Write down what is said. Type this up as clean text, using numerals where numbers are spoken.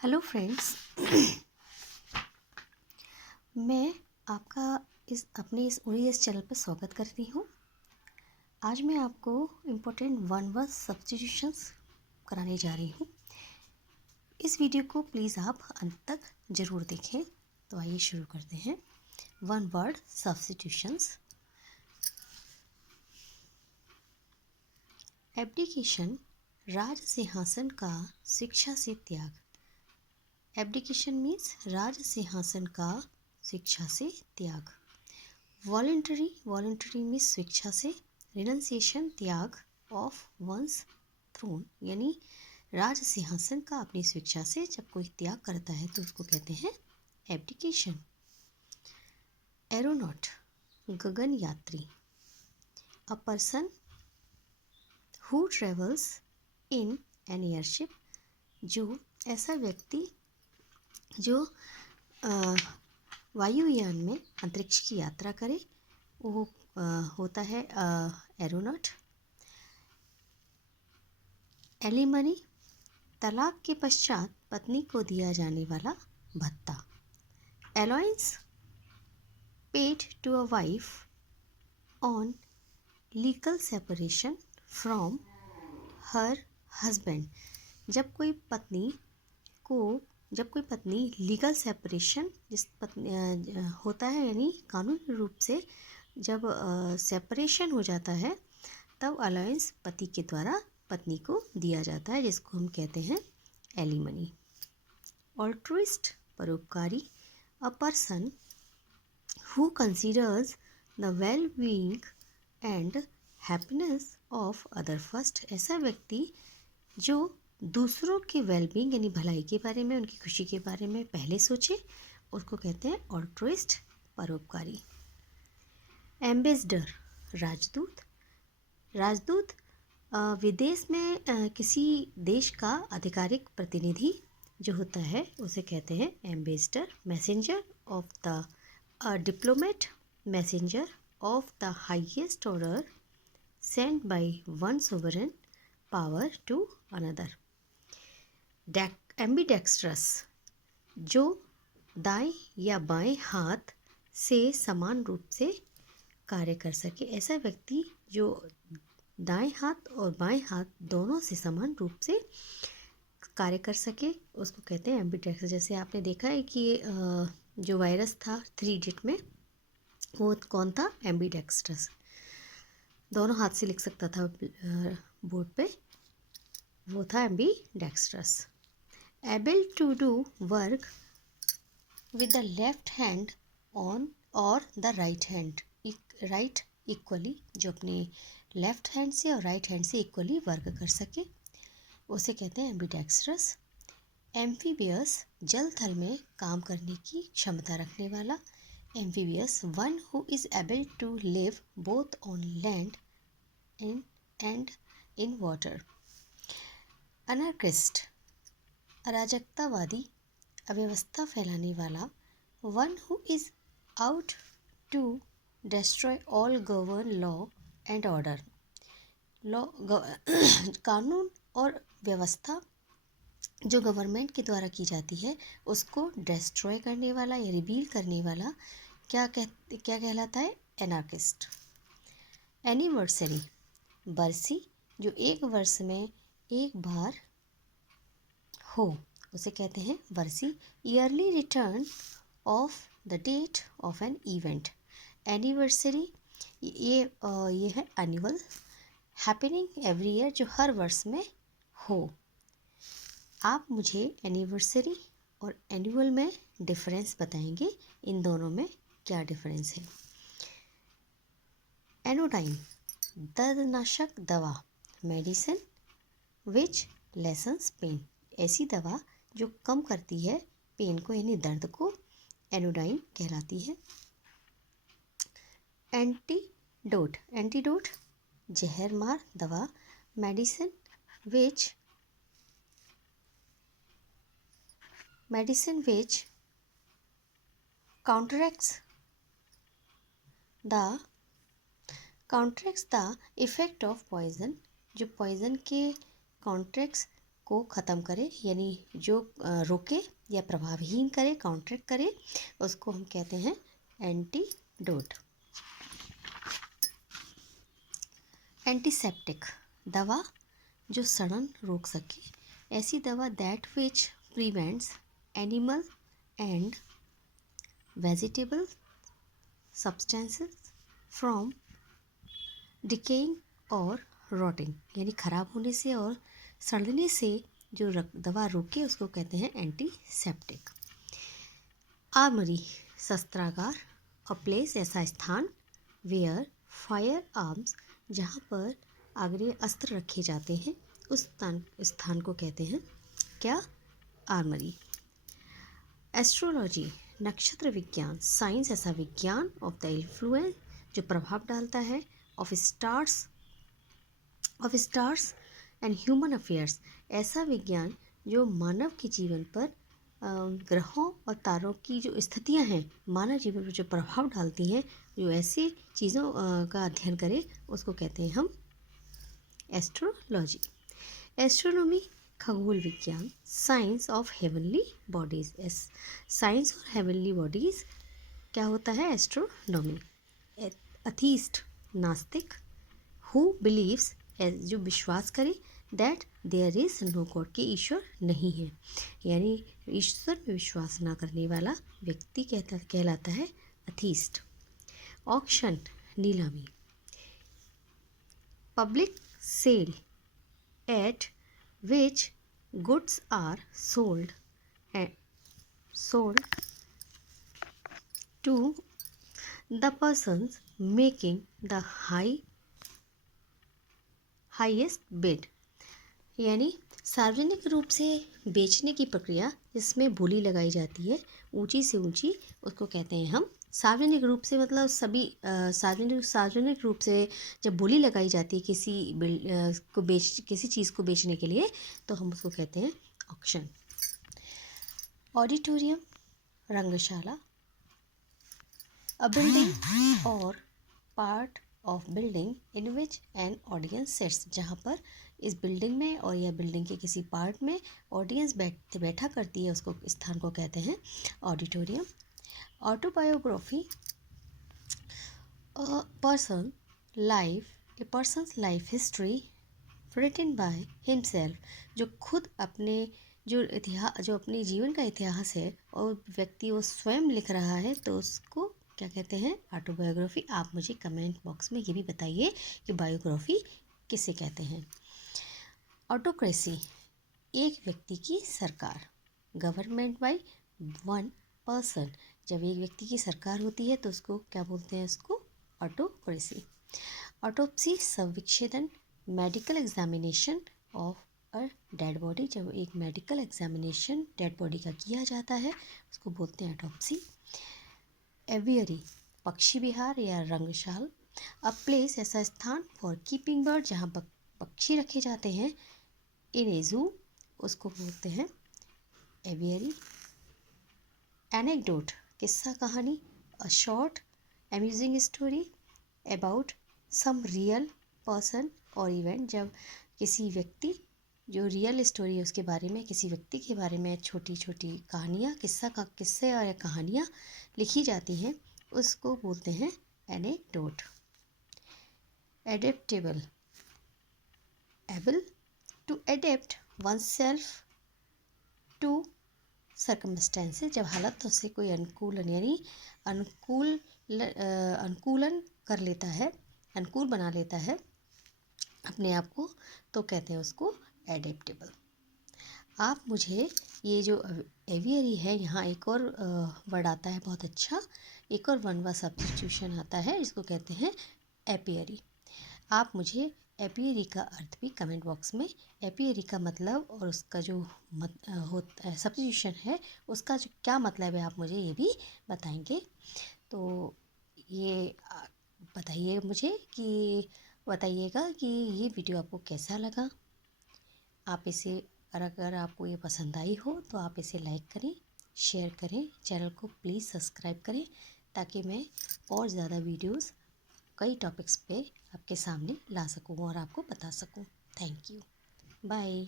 Hello friends. मैं आपका अपने इस ओरियस चैनल पर स्वागत करती हूँ। आज मैं आपको इम्पोर्टेंट वन वर्ड सब्स्टिट्यूशंस कराने जा रही हूँ। इस वीडियो को प्लीज़ आप अंत तक ज़रूर देखें। तो आइए शुरू करते हैं। One word substitutions. एब्डिकेशन, राज सिंहासन का शिक्षा से त्याग। एब्डिकेशन मीन्स राज सिंहासन का शिक्षा से त्याग। वॉलेंटरी, वॉलेंटरी मीन्स शिक्षा से। रिनंसिएशन, त्याग ऑफ वंस थ्रोन, यानी राज सिंहासन का अपनी शिक्षा से जब कोई त्याग करता है तो उसको कहते हैं एब्डिकेशन। एरोनॉट, गगन यात्री। A person who travels in an airship, जो ऐसा व्यक्ति जो वायुयान में अंतरिक्ष की यात्रा करे, वो होता है एरोनॉट। एलिमनी, तलाक के पश्चात पत्नी को दिया जाने वाला भत्ता। Allowance, paid to a wife on legal separation from her husband, जब कोई पत्नी लीगल सेपरेशन होता है, यानी कानूनी रूप से जब सेपरेशन हो जाता है तब अलाउंस पति के द्वारा पत्नी को दिया जाता है, जिसको हम कहते हैं एलिमनी। ऑल्ट्रुइस्ट, परोपकारी। A person who considers the well being and happiness of other first, ऐसा व्यक्ति जो दूसरों के वेलबींग यानी भलाई के बारे में, उनकी खुशी के बारे में पहले सोचे, उसको कहते हैं ऑल्ट्रुइस्ट, परोपकारी। एम्बेसडर, राजदूत। राजदूत विदेश में किसी देश का आधिकारिक प्रतिनिधि जो होता है उसे कहते हैं ambassador. Messenger of the diplomat, messenger of the highest order sent by one sovereign power to another. Ambidextrous, जो दाएं या बाएं हाथ से समान रूप से कार्य कर सके, ऐसा व्यक्ति जो दाएं हाथ और बाएं हाथ दोनों से समान रूप से कार्य कर सके, उसको कहते हैं एम्बीडेक्स्ट्रस। जैसे आपने देखा है कि जो वायरस था 3 इडियट में, वो कौन था? एम्बीडेक्स्ट्रस। दोनों हाथ से लिख सकता था बोर्ड पे, वो था ambidextrous. Able to do work with the left hand on और the right hand, right equally, जो अपने लेफ्ट हैंड से और राइट हैंड से इक्वली वर्क कर सके, उसे कहते हैं एम्बीडेक्स्ट्रस। एम्फीबियस, जल थल में काम करने की क्षमता रखने वाला। Amphibious, one who is able to live both on land and in water. Anarchist, अराजकतावादी, अव्यवस्था फैलाने वाला। One who is out to destroy all govern law and order, कानून और व्यवस्था जो गवर्नमेंट के द्वारा की जाती है उसको डिस्ट्रॉय करने वाला या रिबील करने वाला क्या कहलाता है? एनार्किस्ट। एनिवर्सरी, बरसी, जो एक वर्ष में एक बार हो, उसे कहते हैं बरसी। Yearly return of the date of an event. Anniversary ये है एनुअल, हैपनिंग एवरी ईयर, जो हर वर्ष में हो। आप मुझे एनिवर्सरी और एनुअल में डिफरेंस बताएंगे, इन दोनों में क्या डिफरेंस है। एनोडाइन, दर्दनाशक दवा, मेडिसिन विच लेसन्स पेन, ऐसी दवा जो कम करती है पेन को यानी दर्द को, एनोडाइन कहलाती है। एंटीडोट, एंटीडोट जहरमार दवा, medicine which counteracts the effect of poison, जो पॉइजन के कॉन्ट्रैक्ट्स को ख़त्म करे, यानी जो रोके या प्रभावहीन करे, काउंटर करे, उसको हम कहते हैं एंटीडोट। एंटीसेप्टिक, दवा जो सड़न रोक सके, ऐसी दवा that which prevents animal and vegetable substances from decaying और रॉटिंग, यानी खराब होने से और सड़ने से जो दवा रोके उसको कहते हैं एंटीसेप्टिक। आर्मरी, शस्त्रागार, अ प्लेस, ऐसा स्थान, वेयर फायर आर्म्स, जहाँ पर आग्नेय अस्त्र रखे जाते हैं, उस स्थान को कहते हैं क्या? आर्मरी। एस्ट्रोलॉजी, नक्षत्र विज्ञान, साइंस, ऐसा विज्ञान, ऑफ द इन्फ्लुएंस, जो प्रभाव डालता है, of stars and human affairs, ऐसा विज्ञान जो मानव के जीवन पर ग्रहों और तारों की जो स्थितियां हैं मानव जीवन पर जो प्रभाव डालती हैं, जो ऐसी चीज़ों का अध्ययन करे, उसको कहते हैं हम एस्ट्रोलॉजी। एस्ट्रोनॉमी, खगोल विज्ञान, science of heavenly bodies, science और हेवनली बॉडीज क्या होता है? एस्ट्रोनॉमी। अथीस्ट, नास्तिक, हु बिलीव्स, जो विश्वास करे, that there is no God, कि ईश्वर नहीं है, यानी ईश्वर में विश्वास ना करने वाला व्यक्ति कहलाता है अथीस्ट। ऑक्शन, नीलामी। Public sale, at which goods are sold to the persons making the highest bid, यानी सार्वजनिक रूप से बेचने की प्रक्रिया जिसमें बोली लगाई जाती है ऊंची से ऊंची, उसको कहते हैं हम सार्वजनिक रूप से, मतलब सभी सार्वजनिक रूप से जब बोली लगाई जाती है किसी चीज़ को बेचने के लिए, तो हम उसको कहते हैं ऑक्शन। ऑडिटोरियम, रंगशाला, अ बिल्डिंग और part of building in which an audience sets, जहाँ पर इस बिल्डिंग में और या बिल्डिंग के किसी पार्ट में ऑडियंस बैठा करती है, उसको स्थान को कहते हैं auditorium. Autobiography, a person's life history written by himself, जो खुद अपने जो अपने जीवन का इतिहास है और व्यक्ति वो स्वयं लिख रहा है, तो उसको क्या कहते हैं? ऑटोबायोग्राफी। आप मुझे कमेंट बॉक्स में ये भी बताइए कि बायोग्राफी किसे कहते हैं। ऑटोक्रेसी, एक व्यक्ति की सरकार। गवर्नमेंट बाय वन पर्सन, जब एक व्यक्ति की सरकार होती है तो उसको क्या बोलते हैं? उसको ऑटोक्रेसी। ऑटोप्सी, शव विच्छेदन, medical examination of a dead body, जब एक मेडिकल एग्जामिनेशन डेड बॉडी का किया जाता है उसको बोलते हैं ऑटोप्सी। एवियरी, पक्षी विहार या रंगशाल, अ प्लेस, ऐसा स्थान, फॉर कीपिंग बर्ड, जहाँ पक्षी रखे जाते हैं, इन ए जू, उसको बोलते हैं एवियरी। एनेक्डोट, किस्सा कहानी, a short amusing story about some real person और इवेंट, जब किसी व्यक्ति जो रियल स्टोरी है उसके बारे में, किसी व्यक्ति के बारे में छोटी छोटी कहानियाँ, किस्से और कहानियाँ लिखी जाती हैं, उसको बोलते हैं anecdote. Adaptable, able to adapt oneself to circumstances, जब हालत से कोई अनुकूलन कर लेता है, अनुकूल बना लेता है अपने आप को, तो कहते हैं उसको एडेप्टेबल। आप मुझे ये जो एवियरी है, यहाँ एक और वर्ड आता है बहुत अच्छा, एक और वन वर्ड सब्स्टिट्यूशन आता है, इसको कहते हैं एपियरी। आप मुझे एपियरी का अर्थ भी कमेंट बॉक्स में, एपियरी का मतलब और उसका जो होता है सब्स्टिट्यूशन है, उसका जो क्या मतलब है, आप मुझे ये भी बताएंगे। तो ये बताइएगा कि ये वीडियो आपको कैसा लगा। आप इसे, अगर आपको ये पसंद आई हो तो आप इसे लाइक करें, शेयर करें, चैनल को प्लीज़ सब्सक्राइब करें, ताकि मैं और ज़्यादा वीडियोस कई टॉपिक्स पे आपके सामने ला सकूं और आपको बता सकूं। Thank you, bye.